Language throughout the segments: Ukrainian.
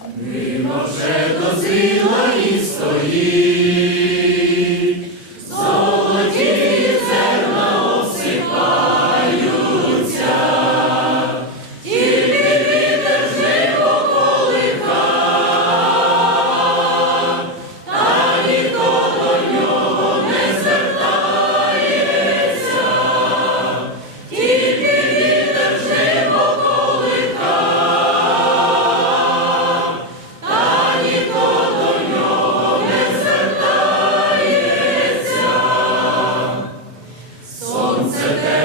Вино вже дозріло і стоїть. Once.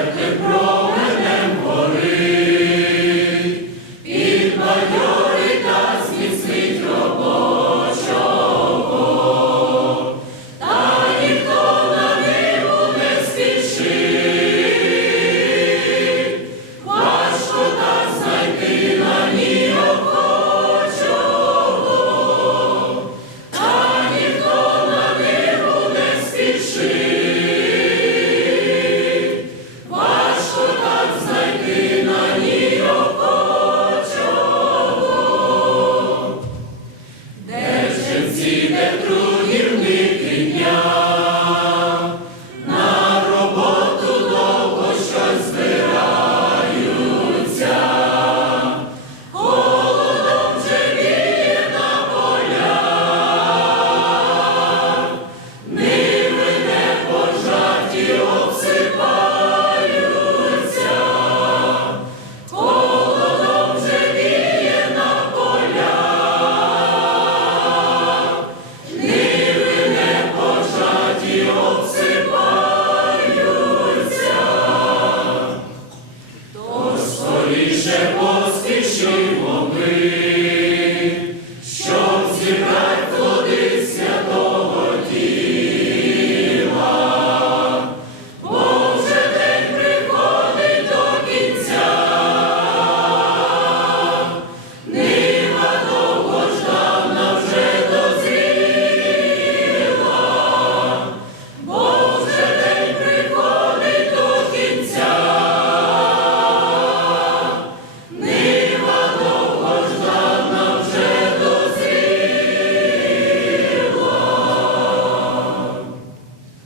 поспішимо ми.